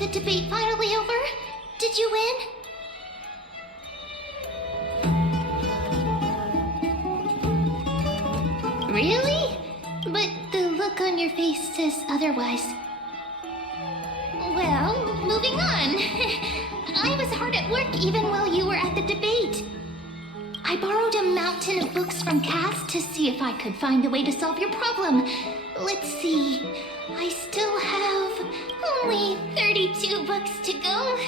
the debate finally over? Did you win? Really? But the look on your face says otherwise. Well, moving on. I was hard at work even while you were at the debate. I borrowed a mountain of books from Cass to see if I could find a way to solve your problem. Let's see. I still have only 32 books to go.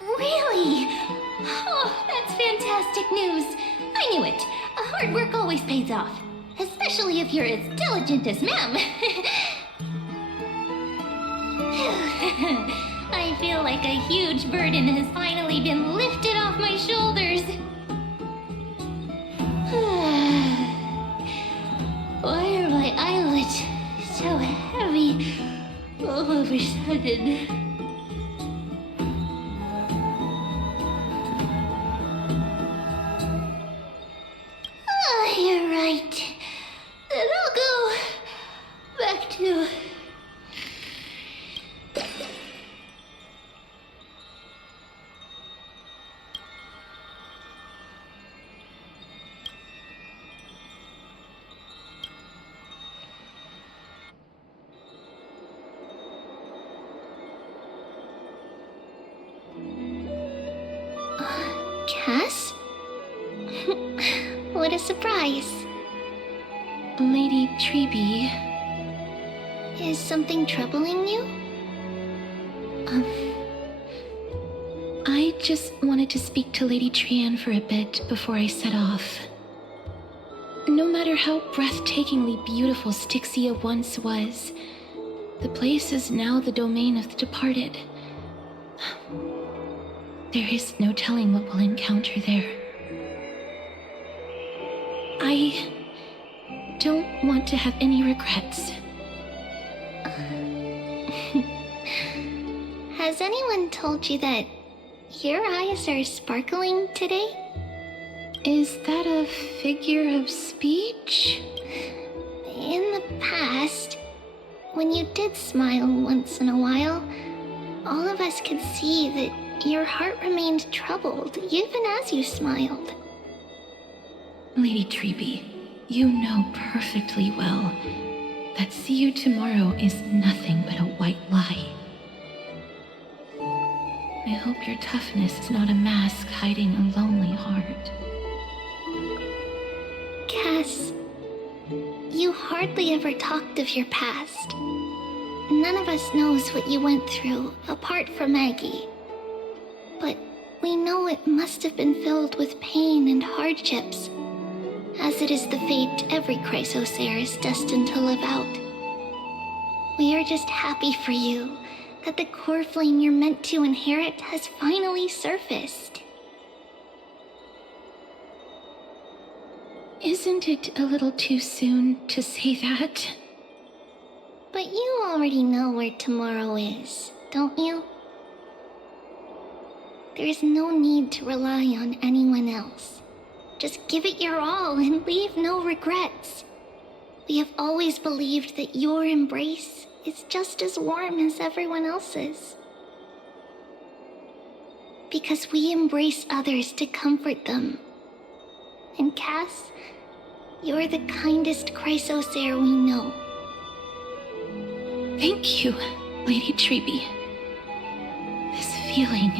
Really? Oh, that's fantastic news. I knew it. Hard work always pays off. Especially if you're as diligent as Ma'am. I feel like a huge burden has finally been lifted off my shoulders. Why are my eyelids so heavy all of a sudden? You're right. Then I'll go back to... Cass? What a surprise. Lady Treeby. Is something troubling you? I just wanted to speak to Lady Trian for a bit before I set off. No matter how breathtakingly beautiful Styxia once was, the place is now the domain of the departed. There is no telling what we'll encounter there. I don't want to have any regrets. Has anyone told you that your eyes are sparkling today? Is that a figure of speech? In the past, when you did smile once in a while, all of us could see that your heart remained troubled even as you smiled. Lady Treeby, you know perfectly well that see you tomorrow is nothing but a white lie. I hope your toughness is not a mask hiding a lonely heart. Cass, you hardly ever talked of your past. None of us knows what you went through, apart from Maggie. But we know it must have been filled with pain and hardships, as it is the fate every Chrysosaur is destined to live out. We are just happy for you that the core flame you're meant to inherit has finally surfaced. Isn't it a little too soon to say that? But you already know where tomorrow is, don't you? There is no need to rely on anyone else. Just give it your all and leave no regrets. We have always believed that your embrace is just as warm as everyone else's. Because we embrace others to comfort them. And Cass, you're the kindest Chrysosaur we know. Thank you, Lady Treeby. This feeling...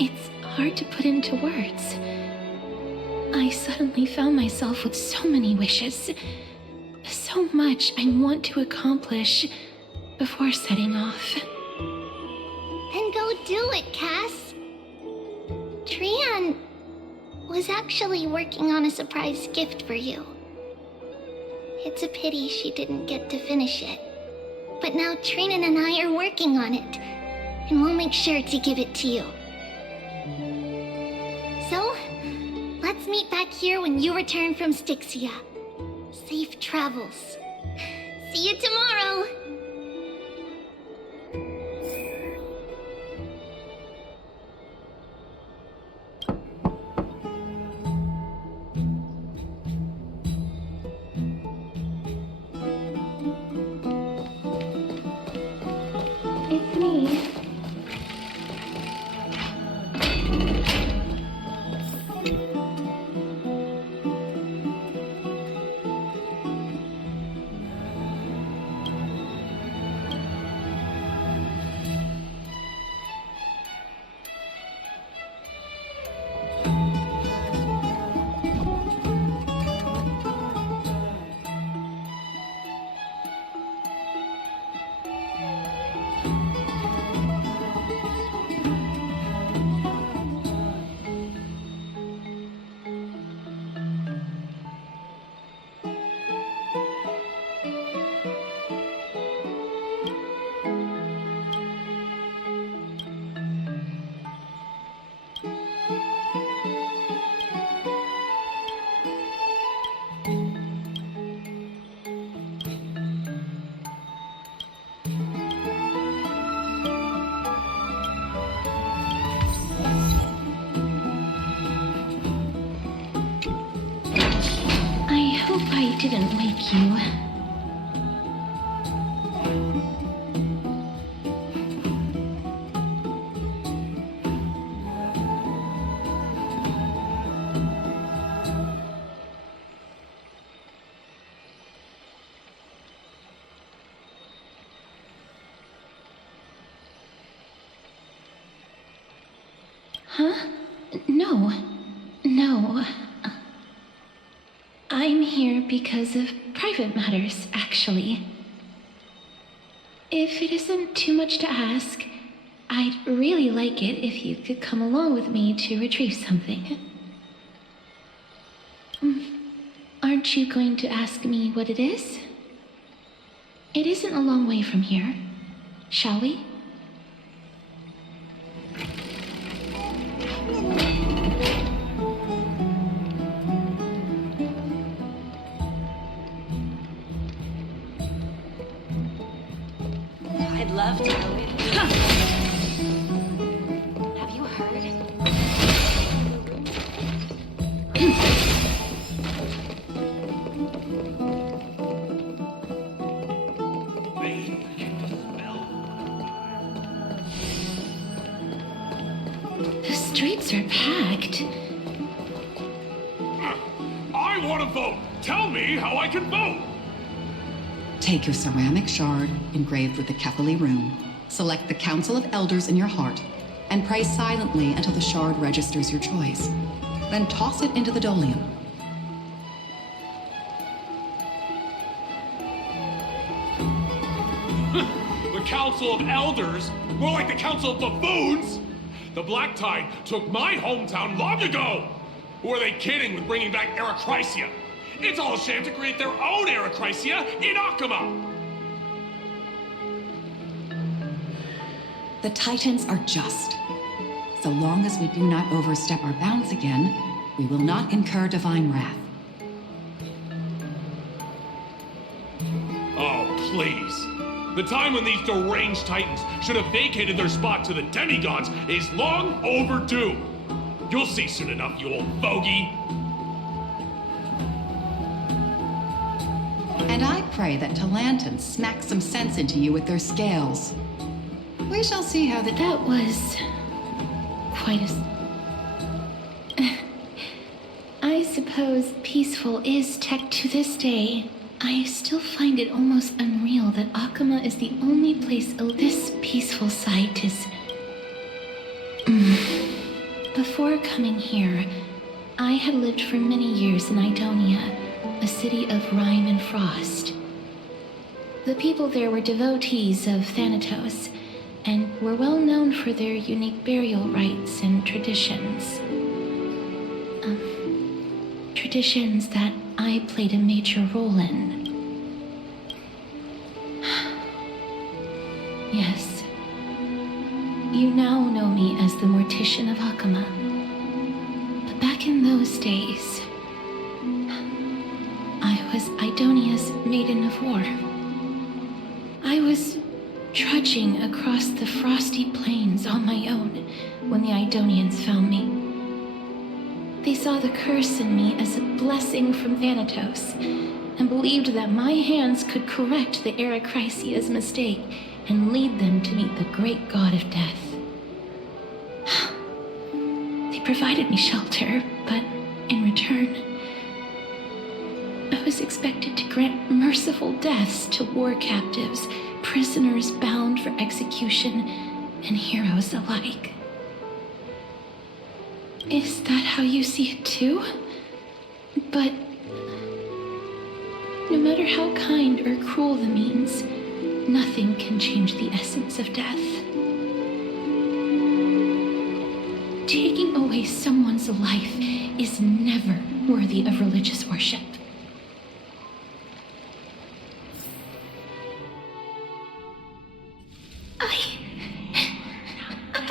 it's hard to put into words. I suddenly found myself with so many wishes. So much I want to accomplish before setting off. Then go do it, Cass. Trian was actually working on a surprise gift for you. It's a pity she didn't get to finish it. But now Trinan and I are working on it, and we'll make sure to give it to you. So, let's meet back here when you return from Styxia. Safe travels. See you tomorrow! didn't wake you. Huh? No. No. I'm here because of private matters, actually. If it isn't too much to ask, I'd really like it if you could come along with me to retrieve something. Aren't you going to ask me what it is? It isn't a long way from here. Shall we? I'd love to go in. Have you heard? The streets are packed. I want to vote! Tell me how I can vote! Take your ceramic shard, engraved with the Kefali rune, select the Council of Elders in your heart, and pray silently until the shard registers your choice. Then toss it into the Dolium. The Council of Elders? More like the Council of Buffoons! The Black Tide took my hometown long ago! Who are they kidding with bringing back Erechrysia? It's all a sham to create their own Erechrysia in Akama! The Titans are just. So long as we do not overstep our bounds again, we will not incur divine wrath. Oh, please. The time when these deranged Titans should have vacated their spot to the demigods is long overdue. You'll see soon enough, you old bogey. And I pray that Talantans smack some sense into you with their scales. We shall see how the... That was quite a... I suppose peaceful is tech to this day. I still find it almost unreal that Akama is the only place this peaceful site is... Before coming here, I had lived for many years in Idonia, a city of rime and frost. The people there were devotees of Thanatos, and were well known for their unique burial rites and traditions. Traditions that I played a major role in. Yes. You now know me as the Mortician of Akama. But back in those days, I was Idonia's maiden of war. I was trudging across the frosty plains on my own when the Idonians found me. They saw the curse in me as a blessing from Thanatos, and believed that my hands could correct the Erechrysia's mistake and lead them to meet the great god of death. They provided me shelter, but in return, I was expected to grant merciful deaths to war captives, prisoners bound for execution, and heroes alike. Is that how you see it too? But no matter how kind or cruel the means, nothing can change the essence of death. Taking away someone's life is never worthy of religious worship.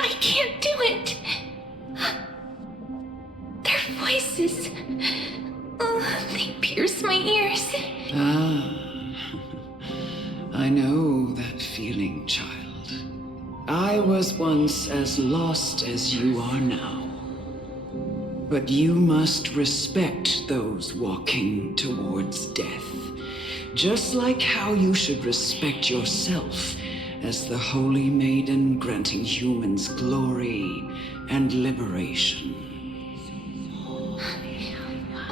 I can't do it. Their voices, they pierce my ears. I know that feeling, child. I was once as lost as you are now. But you must respect those walking towards death. Just like how you should respect yourself as the Holy Maiden granting humans glory and liberation.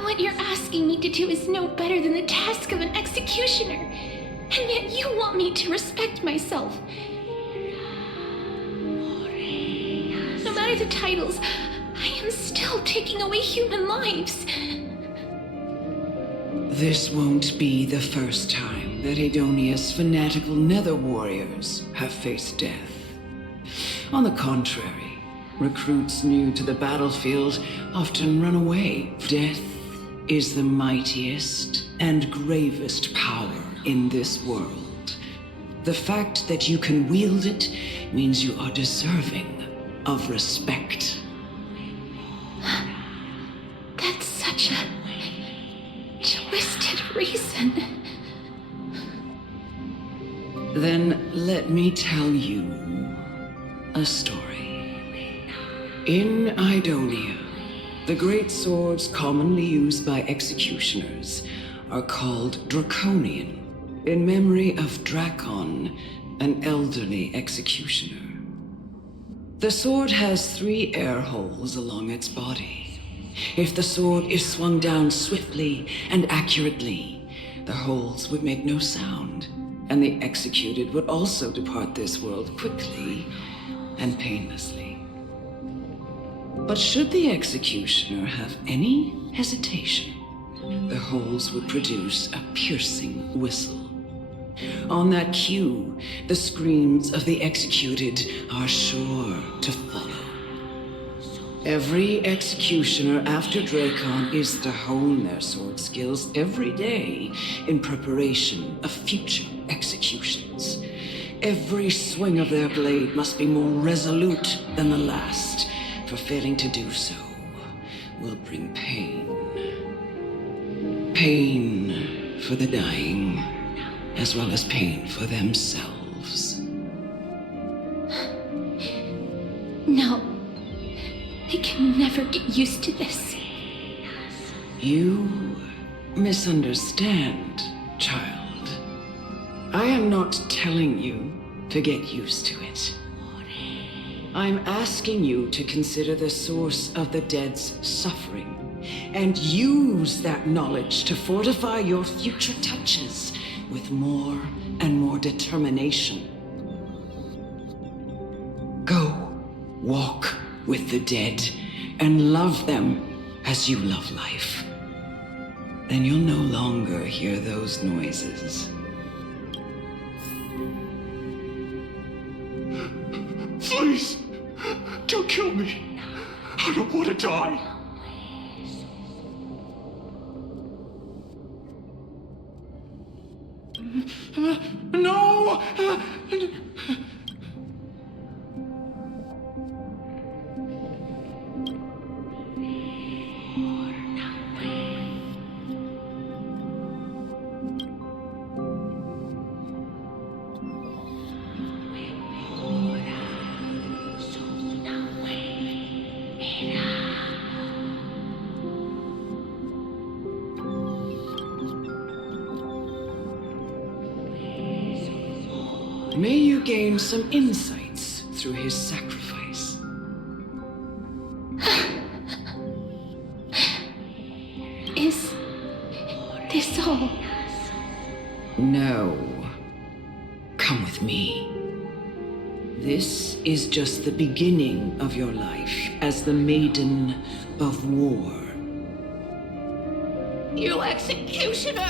What you're asking me to do is no better than the task of an executioner. And yet you want me to respect myself. No matter the titles, I am still taking away human lives. This won't be the first time that Hedonia's fanatical nether warriors have faced death. On the contrary, recruits new to the battlefield often run away. Death is the mightiest and gravest power in this world. The fact that you can wield it means you are deserving of respect. That's such a twisted reason. Then let me tell you a story. In Idonia, the great swords commonly used by executioners are called Draconian, in memory of Drakon, an elderly executioner. The sword has 3 air holes along its body. If the sword is swung down swiftly and accurately, the holes would make no sound, and the executed would also depart this world quickly and painlessly. But should the executioner have any hesitation, the holes would produce a piercing whistle. On that cue, the screams of the executed are sure to follow. Every executioner after Drakon is to hone their sword skills every day in preparation of future executions. Every swing of their blade must be more resolute than the last, for failing to do so will bring pain. Pain for the dying, as well as pain for themselves. No. I can never get used to this. You misunderstand, child. I am not telling you to get used to it. I'm asking you to consider the source of the dead's suffering and use that knowledge to fortify your future touches with more and more determination. Go, walk with the dead and love them as you love life. Then you'll no longer hear those noises. Please, don't kill me. I don't want to die. No! May you gain some insights through his sacrifice. Is this all? No. Come with me. This is just the beginning of your life as the Maiden of War. You executioner!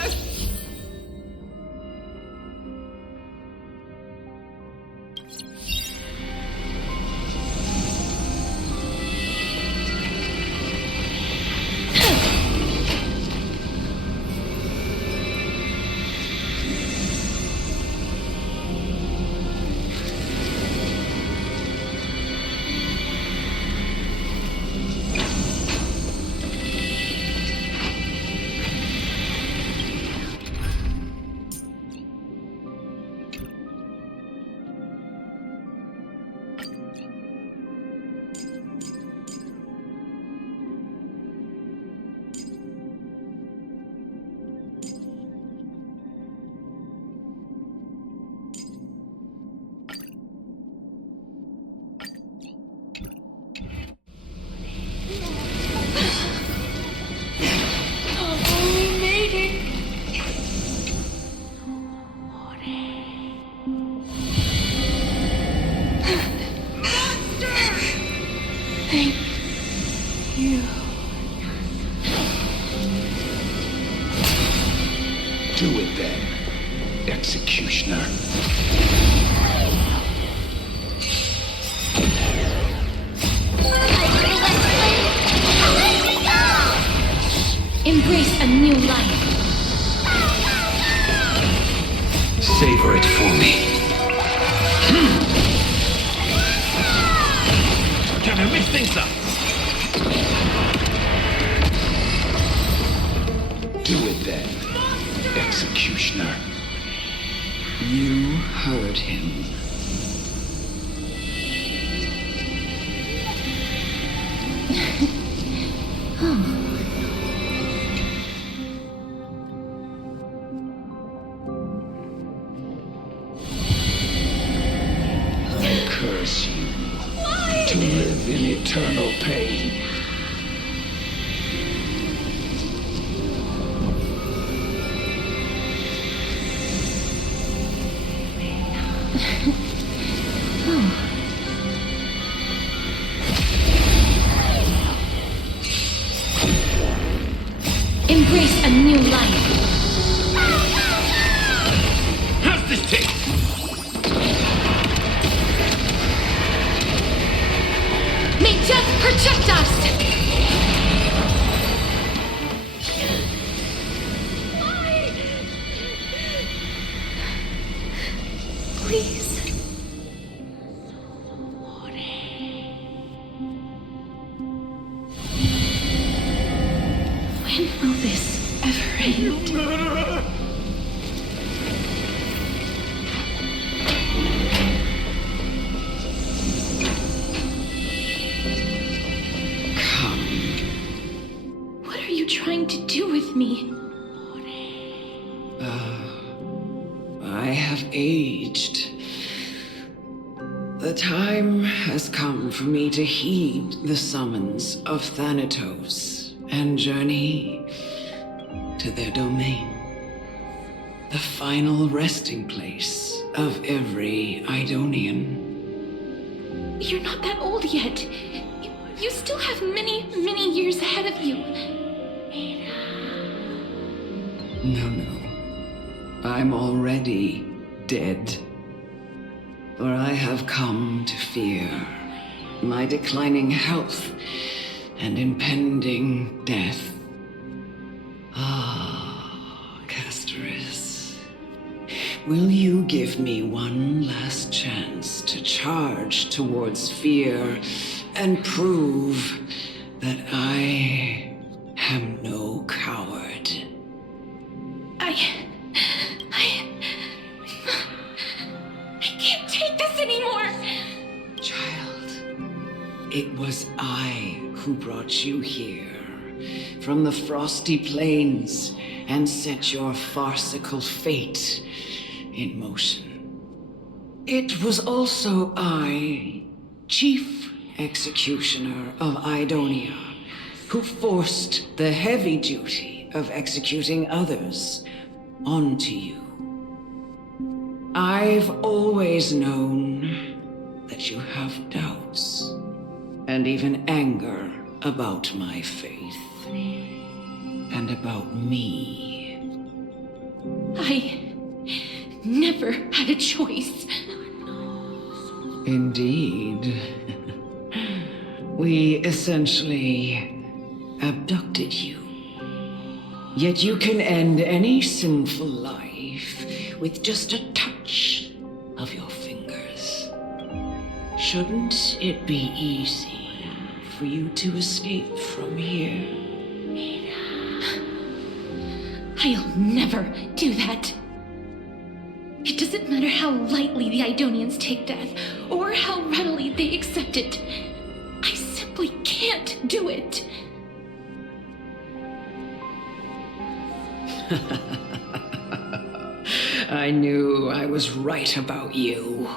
Do it then, Executioner. Embrace a new life. Savor it for me. Gonna mix things up. Do it then, Executioner. You heard him. I curse you to live in eternal pain. Embrace a new life. How's this taste? May death protect us! Please. When will this ever end? Come. What are you trying to do with me? I have aged. The time has come for me to heed the summons of Thanatos and journey to their domain. The final resting place of every Idonian. You're not that old yet. You still have many, many years ahead of you. No. I'm already dead. For I have come to fear my declining health and impending death. Ah, Castoris. Will you give me one last chance to charge towards fear and prove that I am no coward? I can't take this anymore! Child, it was I who brought you here from the frosty plains and set your farcical fate in motion. It was also I, Chief Executioner of Idonia, who forced the heavy duty of executing others onto you. I've always known that you have doubts and even anger about my faith and about me. I never had a choice. Indeed. We essentially abducted you. Yet you can end any sinful life with just a touch of your fingers. Shouldn't it be easy for you to escape from here? I'll never do that. It doesn't matter how lightly the Idonians take death, or how readily they accept it. I simply can't do it. I knew I was right about you.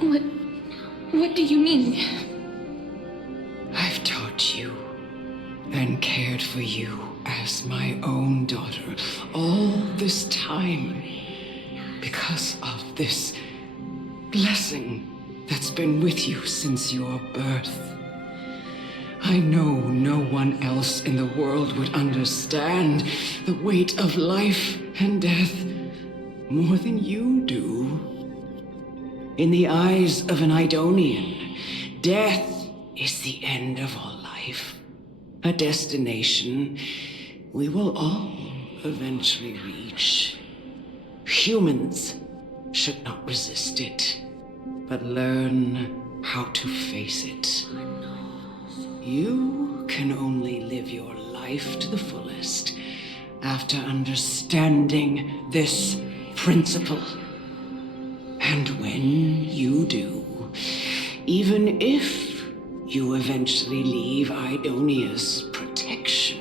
What do you mean? I've taught you and cared for you as my own daughter all this time because of this blessing that's been with you since your birth. I know no one else in the world would understand the weight of life and death more than you do. In the eyes of an Idonian, death is the end of all life. A destination we will all eventually reach. Humans should not resist it, but learn how to face it. You can only live your life to the fullest after understanding this principle. And when you do, even if you eventually leave Idonia's protection,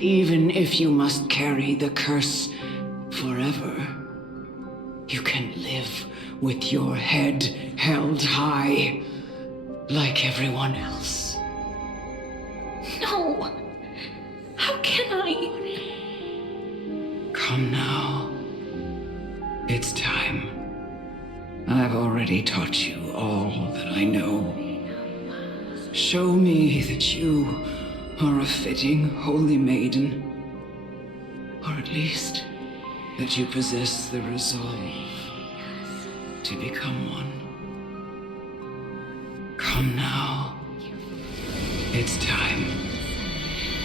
even if you must carry the curse forever, you can live with your head held high, like everyone else. No! How can I? Come now. It's time. I've already taught you all that I know. Show me that you are a fitting holy maiden, or at least that you possess the resolve to become one. Come now. It's time.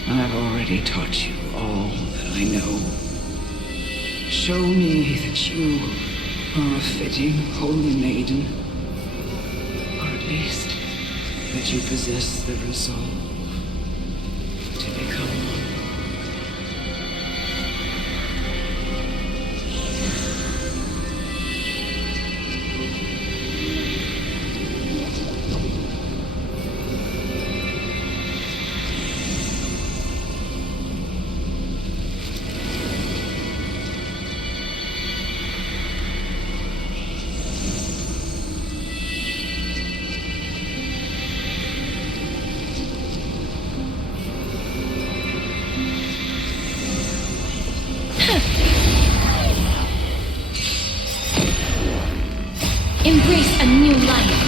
I've already taught you all that I know. Show me that you are a fitting holy maiden, or at least that you possess the resolve to become one. Embrace a new life.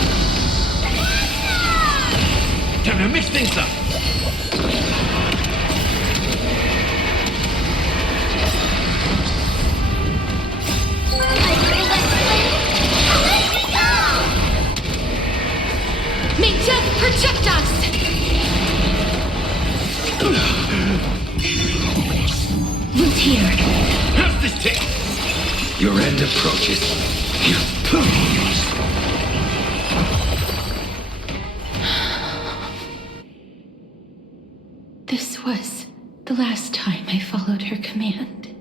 Time to mix things up. May death protect us! Root here. How's this take? Your end approaches. This was the last time I followed her command.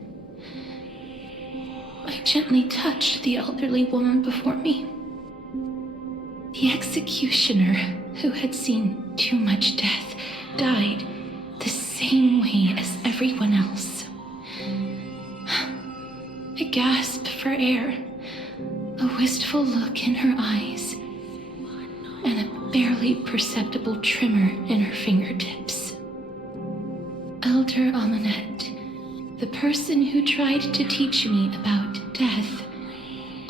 I gently touched the elderly woman before me. The executioner, who had seen too much death, died the same way as everyone else. A gasp for air, a wistful look in her eyes, and a barely perceptible tremor in her fingertips. Elder Amonette, the person who tried to teach me about death,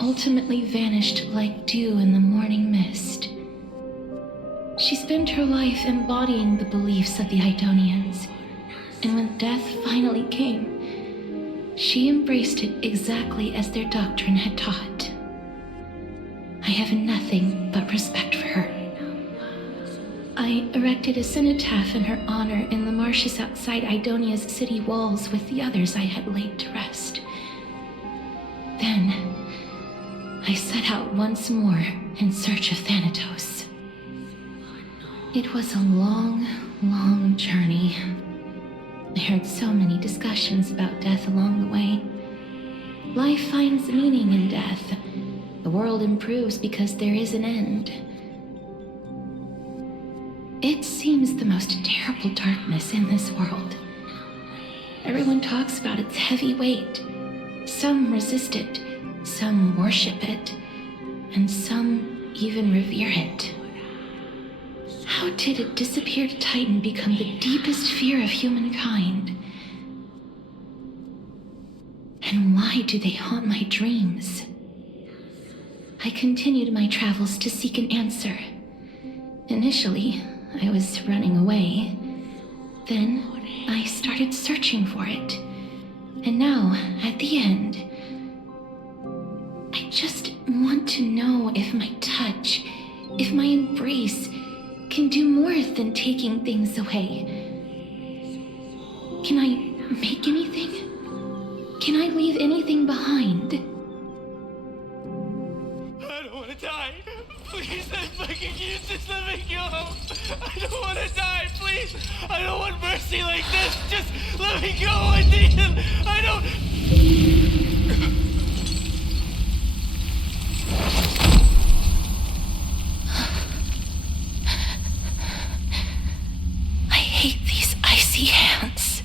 ultimately vanished like dew in the morning mist. She spent her life embodying the beliefs of the Idonians, and when death finally came, she embraced it exactly as their doctrine had taught. I have nothing but respect for her. I erected a cenotaph in her honor in the marshes outside Idonia's city walls with the others I had laid to rest. Then, I set out once more in search of Thanatos. It was a long, long journey. I heard so many discussions about death along the way. Life finds meaning in death. The world improves because there is an end. It seems the most terrible darkness in this world. Everyone talks about its heavy weight. Some resist it, some worship it, and some even revere it. How did a disappeared titan become the deepest fear of humankind? And why do they haunt my dreams? I continued my travels to seek an answer. Initially, I was running away. Then, I started searching for it. And now, at the end, I just want to know if my touch, if my embrace, can do more than taking things away. Can I make anything? Can I leave anything behind? I don't want to die. Please, I'm begging you, just let me go. I don't want to die, please. I don't want mercy like this. Just let me go. I need it. I don't... I hate these icy hands.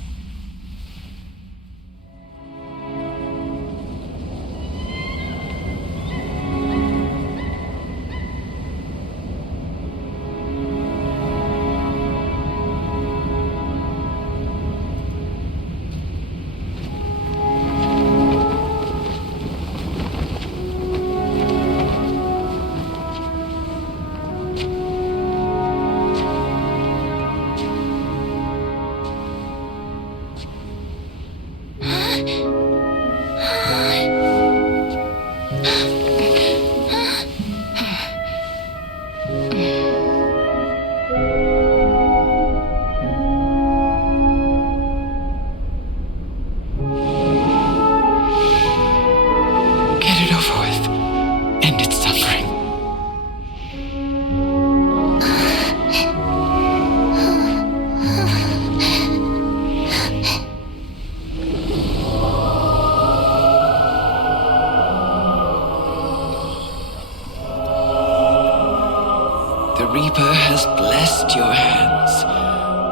The Reaper has blessed your hands.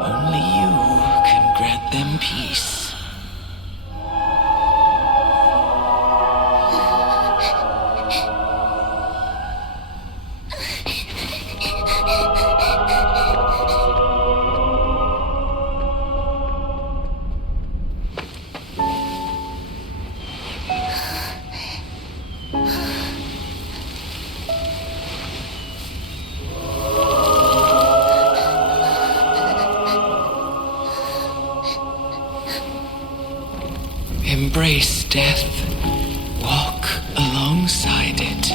Only you can grant them peace. Embrace death. Walk alongside it.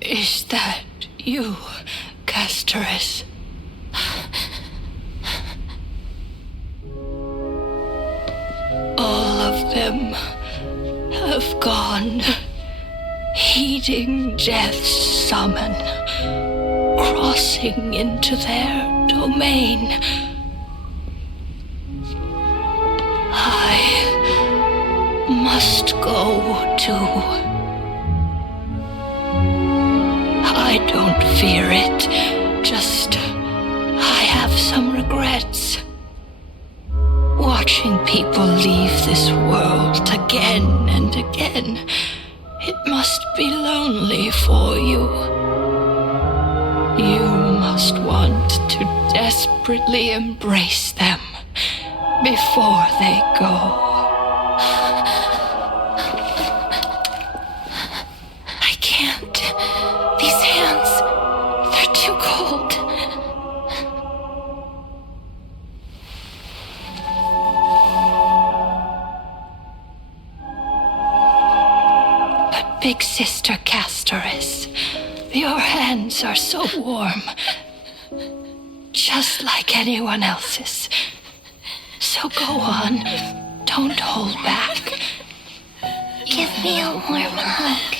Is that you, Casterus? All of them have gone. heeding death's summon, crossing into their domain. I must go too. I don't fear it, just I have some regrets. Watching people leave this world again and again, it must be lonely for you. You must want to desperately embrace them before they go. I can't. These hands, they're too cold. But Big Sister Castoris, your hands are so warm, just like anyone else's. So go on, don't hold back. Give me a warm hug.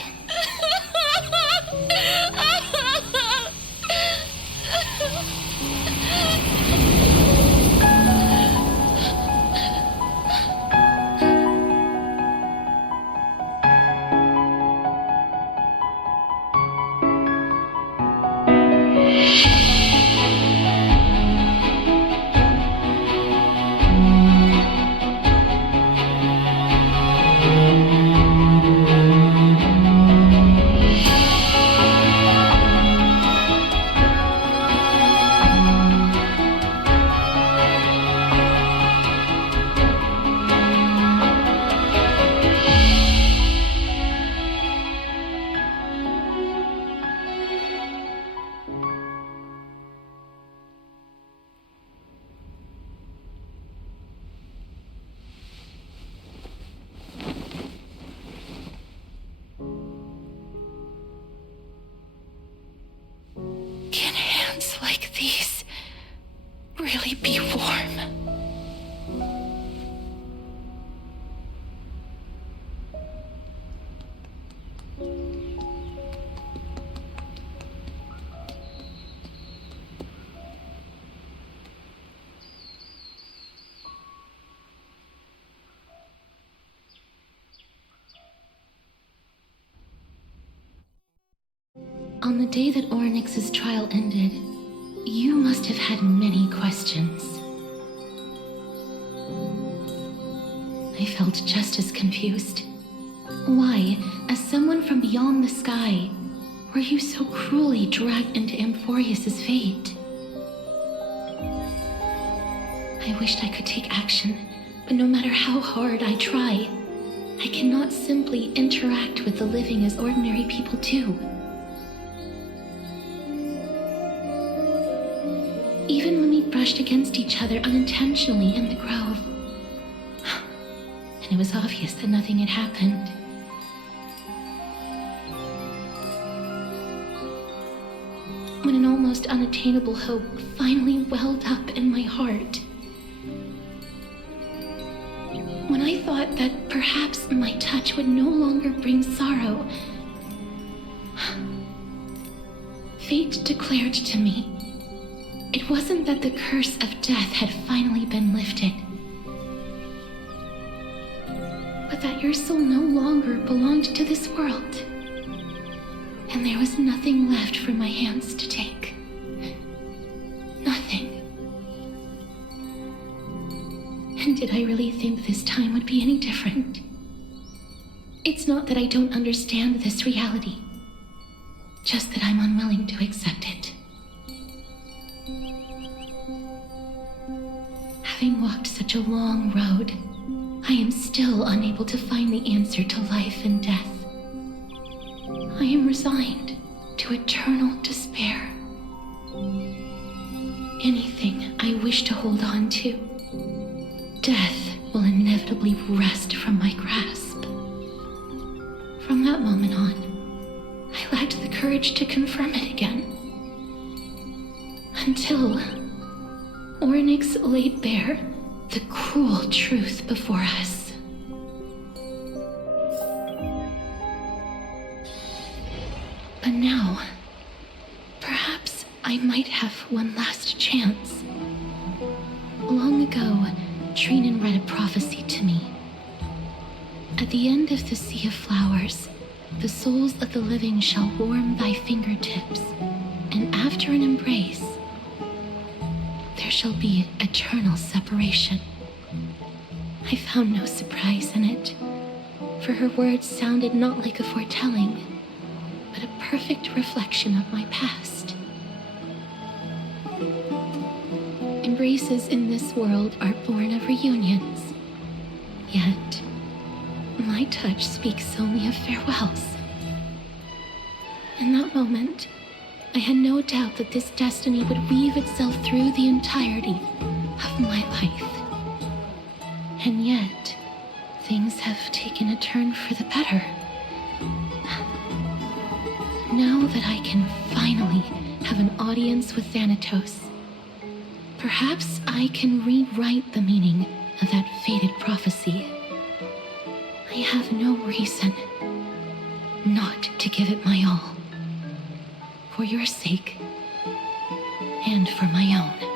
Can hands like these really be warm? On the day that Ornyx's trial ended, you must have had many questions. I felt just as confused. Why, as someone from beyond the sky, were you so cruelly dragged into Amphorius's fate? I wished I could take action, but no matter how hard I try, I cannot simply interact with the living as ordinary people do. Even when we brushed against each other unintentionally in the grove, and it was obvious that nothing had happened. When an almost unattainable hope finally welled up in my heart. When I thought that perhaps my touch would no longer bring sorrow, fate declared to me it wasn't that the curse of death had finally been lifted, but that your soul no longer belonged to this world, and there was nothing left for my hands to take. Nothing. And did I really think this time would be any different? It's not that I don't understand this reality, just that I'm unwilling to accept it. Having walked such a long road, I am still unable to find the answer to life and death. I am resigned to eternal despair. Anything I wish to hold on to, death will inevitably wrest from my grasp. From that moment on, I lacked the courage to confirm it again. Until Ornyx laid bare the cruel truth before us. But now, perhaps I might have one last chance. Long ago, Trinan read a prophecy to me. At the end of the Sea of Flowers, the souls of the living shall warm thy fingertips, and after an embrace, there shall be eternal separation. I found no surprise in it, for her words sounded not like a foretelling, but a perfect reflection of my past. Embraces in this world are born of reunions, yet my touch speaks only of farewells. In that moment, I had no doubt that this destiny would weave itself through the entirety of my life. And yet, things have taken a turn for the better. Now that I can finally have an audience with Thanatos, perhaps I can rewrite the meaning of that fated prophecy. I have no reason not to give it my all. For your sake, and for my own.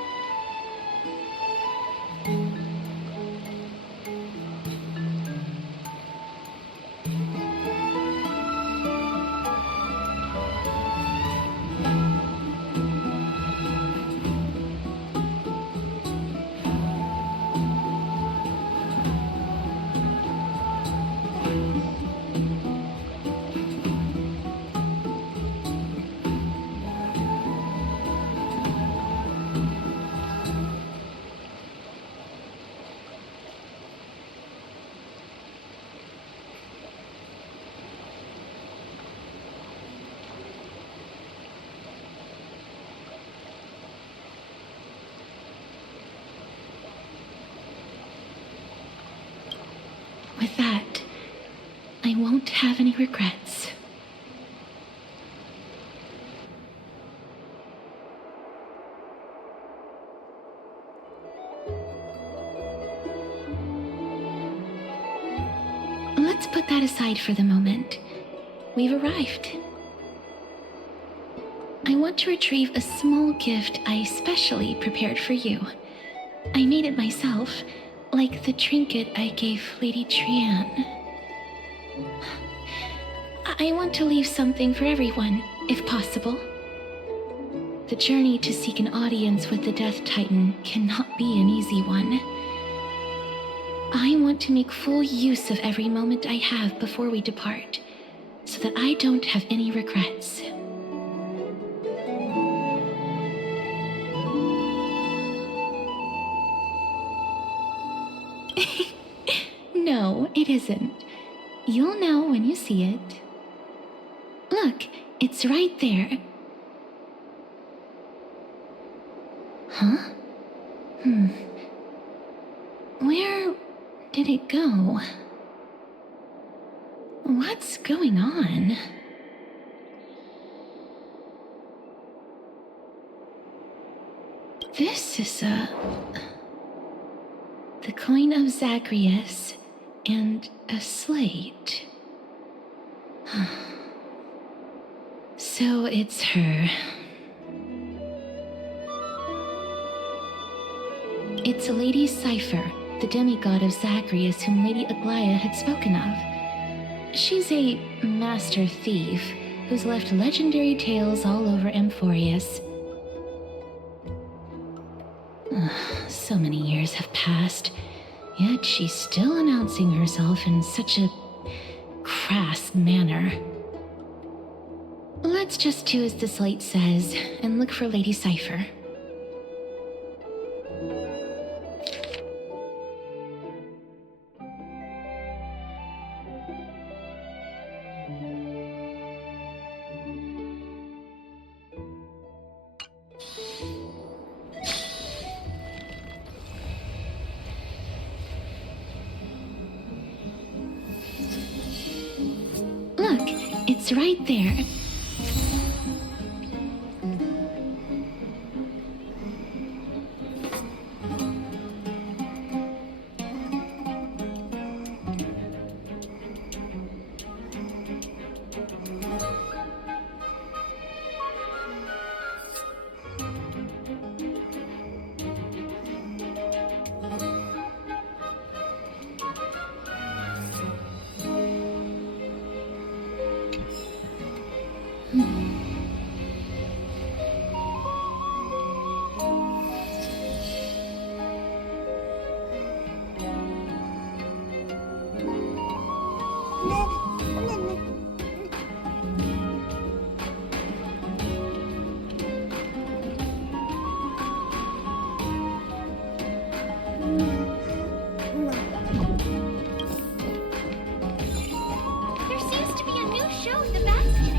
With that, I won't have any regrets. Let's put that aside for the moment. We've arrived. I want to retrieve a small gift I specially prepared for you. I made it myself, like the trinket I gave Lady Trian. I want to leave something for everyone, if possible. The journey to seek an audience with the Death Titan cannot be an easy one. I want to make full use of every moment I have before we depart, so that I don't have any regrets. No, it isn't. You'll know when you see it. Look, it's right there. Huh? Where did it go? What's going on? This is the coin of Zagreus and a slate. So it's her. It's Lady Cypher, the demigod of Zagreus whom Lady Aglaia had spoken of. She's a master thief who's left legendary tales all over Amphorius. So many years have passed, yet she's still announcing herself in such a crass manner. Let's just do as the slate says and look for Lady Cypher. Look, it's right there. There seems to be a new show at the Bastion.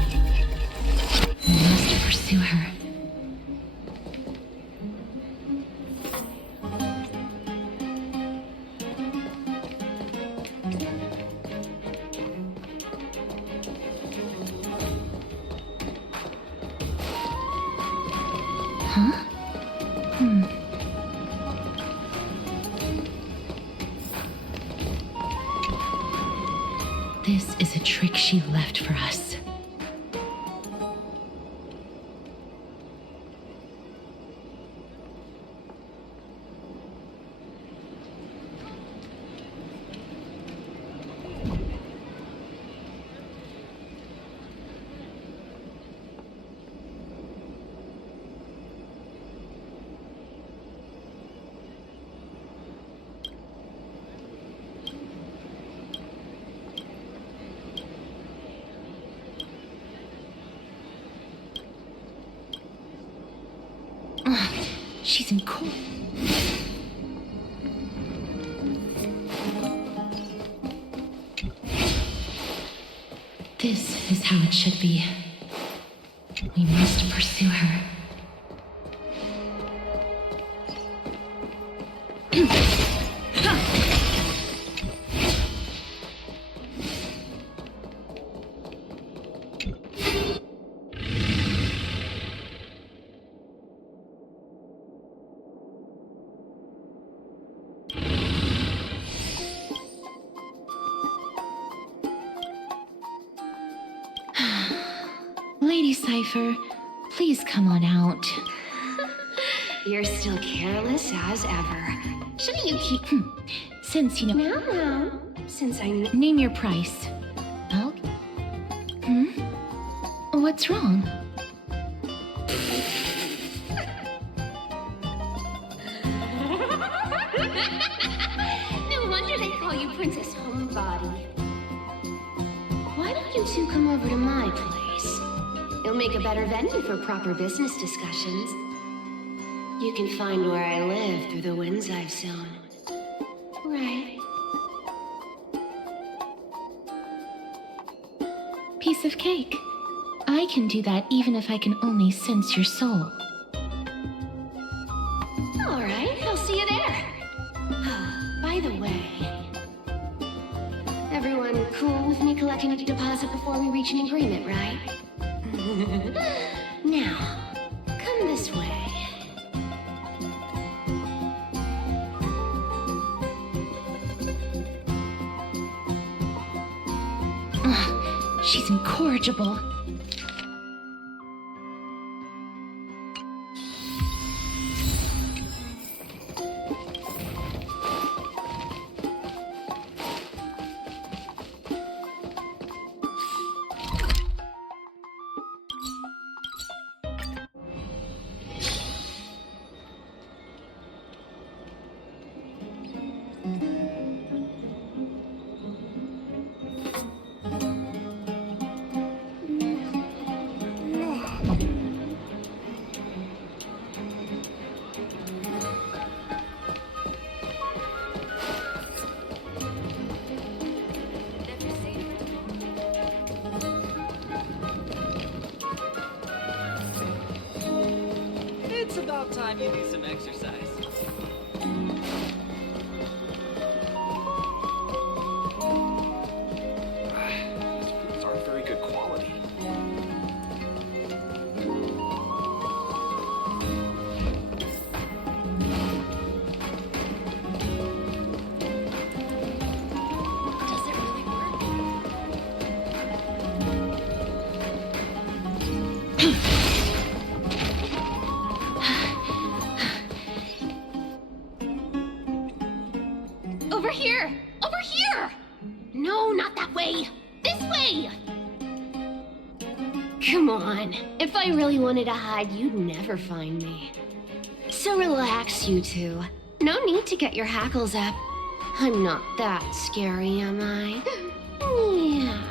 We must pursue her. Huh? This is a trick she left for us. She's in court. This is how it should be. We must pursue her. Lady Cypher, please come on out. You're still careless as ever. Shouldn't you keep... Since you know... No. Since I knew... Name your price. I'll... What's wrong? No wonder they call you Princess Homebody. Why don't you two come over to my place? It'll make a better venue for proper business discussions. You can find where I live through the winds I've sown. Right. Piece of cake. I can do that even if I can only sense your soul. All right, I'll see you there. By the way, everyone cool with me collecting a deposit before we reach an agreement, right? Now, come this way. She's incorrigible. It's about time you do some exercise. These fruits aren't very good quality. Does it really work? on. If I really wanted to hide, you'd never find me. So relax, you two. No need to get your hackles up. I'm not that scary, am I? Meow.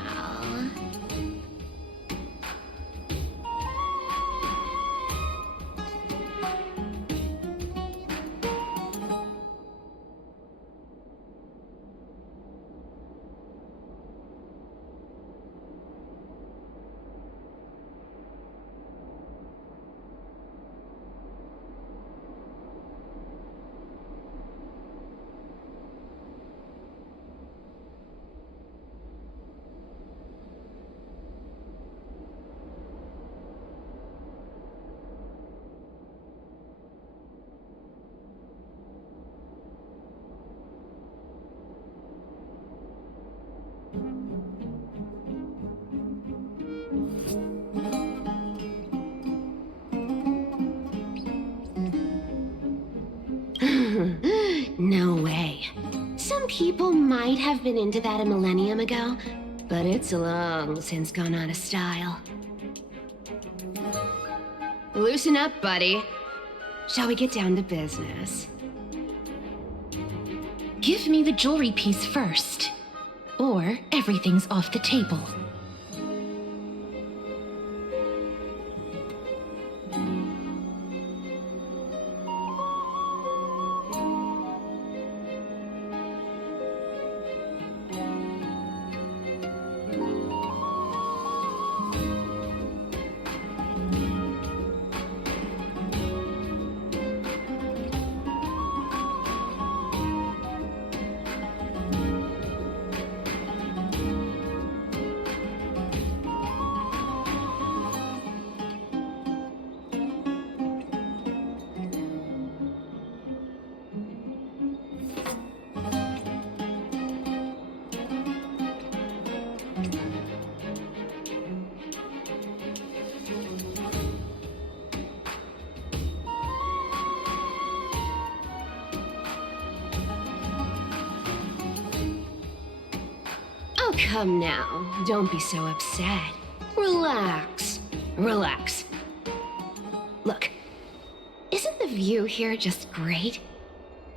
No way. Some people might have been into that a millennium ago, but it's long since gone out of style. Loosen up, buddy. Shall we get down to business? Give me the jewelry piece first, or everything's off the table. Oh, come now. Don't be so upset. Relax. Relax. Look, isn't the view here just great?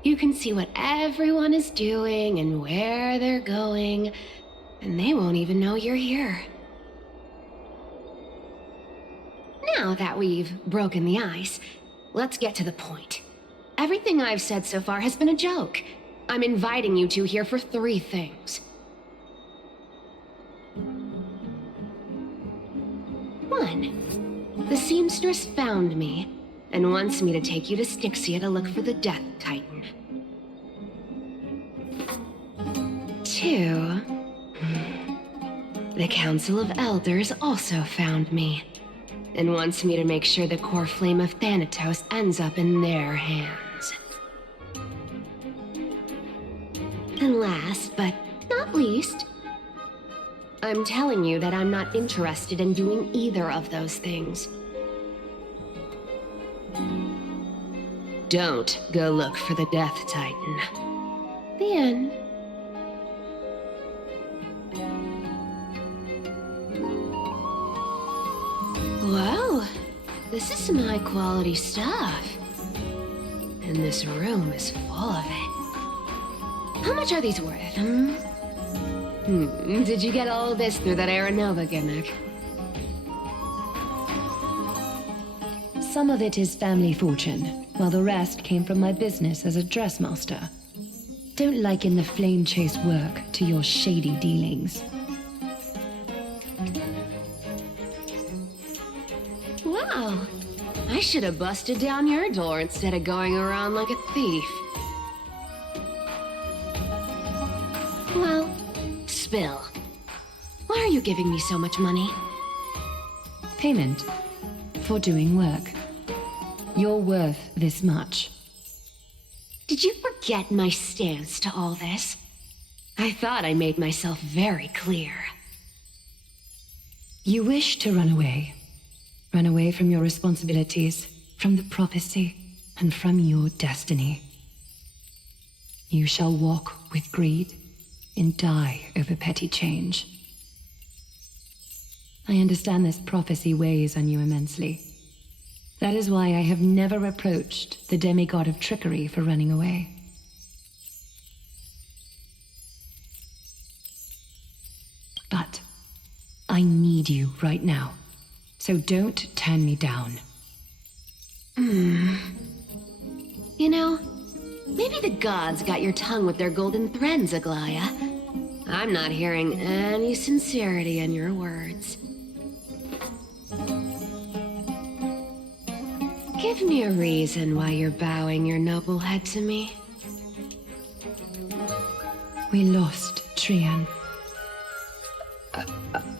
You can see what everyone is doing and where they're going, and they won't even know you're here. Now that we've broken the ice, let's get to the point. Everything I've said so far has been a joke. I'm inviting you two here for 3 things. 1. The seamstress found me and wants me to take you to Styxia to look for the Death Titan. 2. The Council of Elders also found me and wants me to make sure the core flame of Thanatos ends up in their hands. And last but not least, I'm telling you that I'm not interested in doing either of those things. Don't go look for the Death Titan. The end. Wow, this is some high-quality stuff. And this room is full of it. How much are these worth, Did you get all of this through that Aeronova gimmick? Some of it is family fortune, while the rest came from my business as a dressmaster. Don't liken the flame chase work to your shady dealings. Wow, I should have busted down your door instead of going around like a thief. Well, spill. Why are you giving me so much money? Payment for doing work. You're worth this much. Did you forget my stance to all this? I thought I made myself very clear. You wish to run away. Run away from your responsibilities, from the prophecy, and from your destiny. You shall walk with greed and die over petty change. I understand this prophecy weighs on you immensely. That is why I have never reproached the demigod of trickery for running away. But I need you right now, so don't turn me down. You know, maybe the gods got your tongue with their golden threads, Aglaya. I'm not hearing any sincerity in your words. Give me a reason why you're bowing your noble head to me. We lost Trian.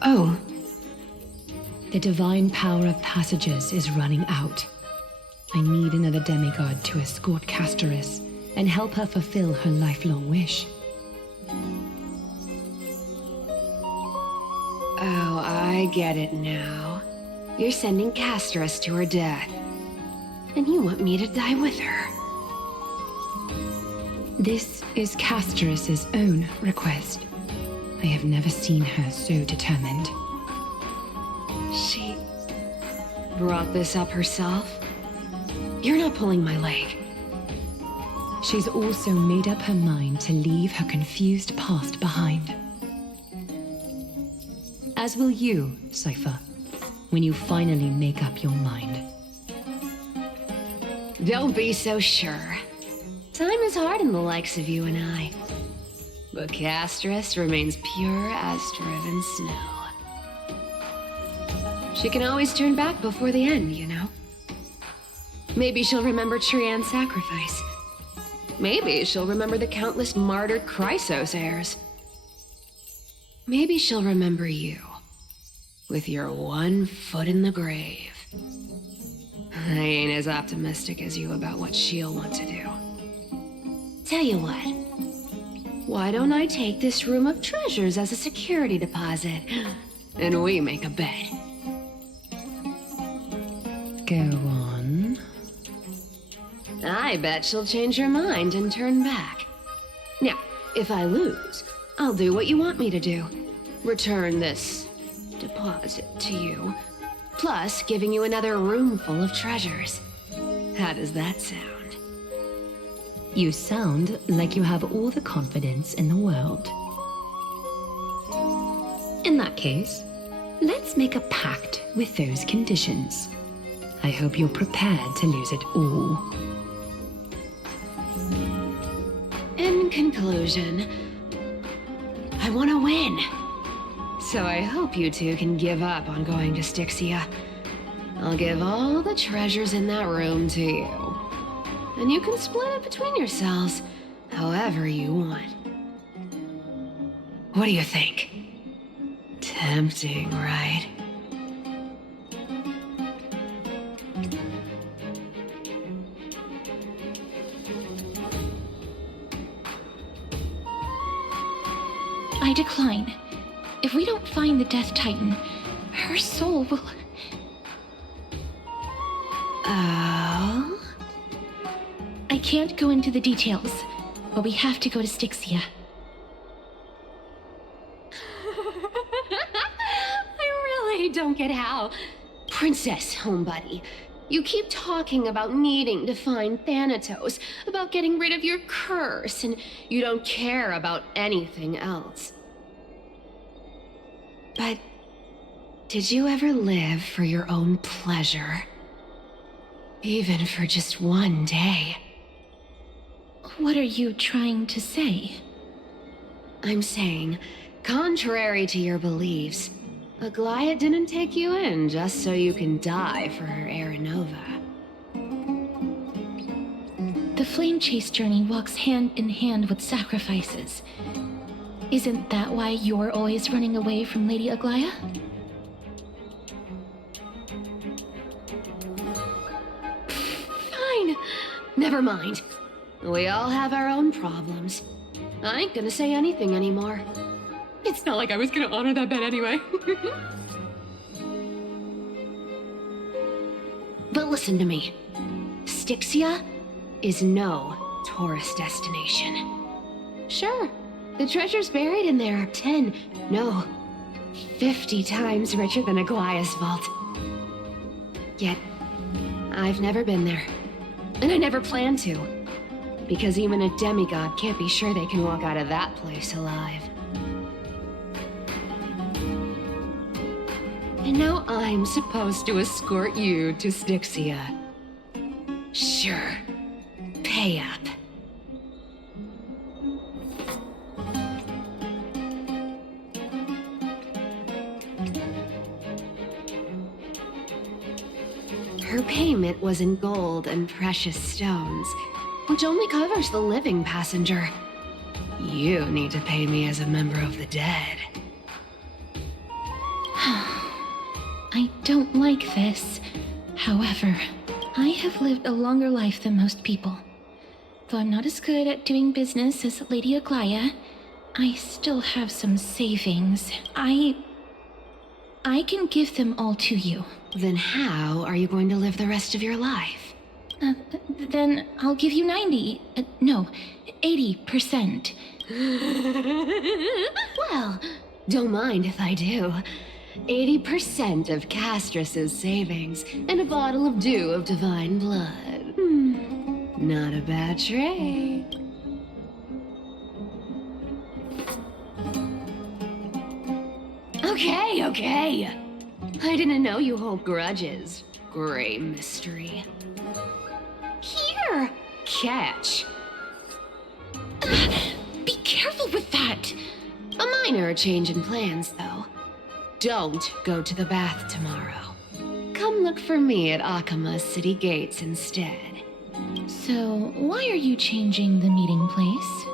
Oh. The divine power of passages is running out. I need another demigod to escort Castoris and help her fulfill her lifelong wish. Oh, I get it now. You're sending Castoris to her death. And you want me to die with her. This is Castoris' own request. I have never seen her so determined. She brought this up herself? You're not pulling my leg. She's also made up her mind to leave her confused past behind. As will you, Cypher, when you finally make up your mind. Don't be so sure. Time is hard in the likes of you and I. But Castoris remains pure as driven snow. She can always turn back before the end, you know? Maybe she'll remember Trian's sacrifice. Maybe she'll remember the countless martyred Chrysos heirs. Maybe she'll remember you, with your one foot in the grave. I ain't as optimistic as you about what she'll want to do. Tell you what, why don't I take this room of treasures as a security deposit, and we make a bet? Go on. I bet she'll change her mind and turn back. Now, if I lose, I'll do what you want me to do. Return this deposit to you, plus giving you another room full of treasures. How does that sound? You sound like you have all the confidence in the world. In that case, let's make a pact with those conditions. I hope you're prepared to lose it all. In conclusion, I want to win. So I hope you two can give up on going to Styxia. I'll give all the treasures in that room to you. And you can split it between yourselves however you want. What do you think? Tempting, right? I decline. If we don't find the Death Titan, her soul will... Oh? I can't go into the details, but we have to go to Styxia. I really don't get how. Princess, homebuddy, you keep talking about needing to find Thanatos, about getting rid of your curse, and you don't care about anything else. But did you ever live for your own pleasure? Even for just one day? What are you trying to say? I'm saying, contrary to your beliefs, Aglaya didn't take you in just so you can die for her Aranova. The flame chase journey walks hand in hand with sacrifices. Isn't that why you're always running away from Lady Aglaya? Fine. Never mind. We all have our own problems. I ain't gonna say anything anymore. It's not like I was gonna honor that bet anyway. But listen to me. Styxia is no tourist destination. Sure, the treasures buried in there are 10, no, 50 times richer than Aguaya's vault. Yet, I've never been there. And I never plan to. Because even a demigod can't be sure they can walk out of that place alive. And now I'm supposed to escort you to Styxia. Sure. Pay up. Her payment was in gold and precious stones, which only covers the living passenger. You need to pay me as a member of the dead. I don't like this. However, I have lived a longer life than most people. Though I'm not as good at doing business as Lady Aglaya, I still have some savings. I can give them all to you. Then how are you going to live the rest of your life? Then I'll give you 80%. Well, don't mind if I do. 80% of Castrus's savings and a bottle of dew of divine blood. Not a bad trade. Okay. I didn't know you hold grudges. Great mystery. Here! Catch. Be careful with that! A minor change in plans, though. Don't go to the bath tomorrow. Come look for me at Akama's city gates instead. So, why are you changing the meeting place?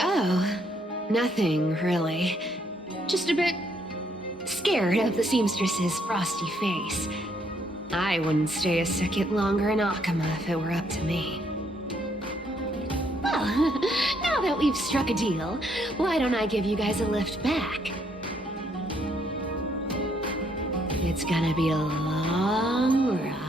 Oh, nothing really. Just a bit scared of the seamstress's frosty face. I wouldn't stay a second longer in Akama if it were up to me. Well, now that we've struck a deal, why don't I give you guys a lift back? It's gonna be a long ride.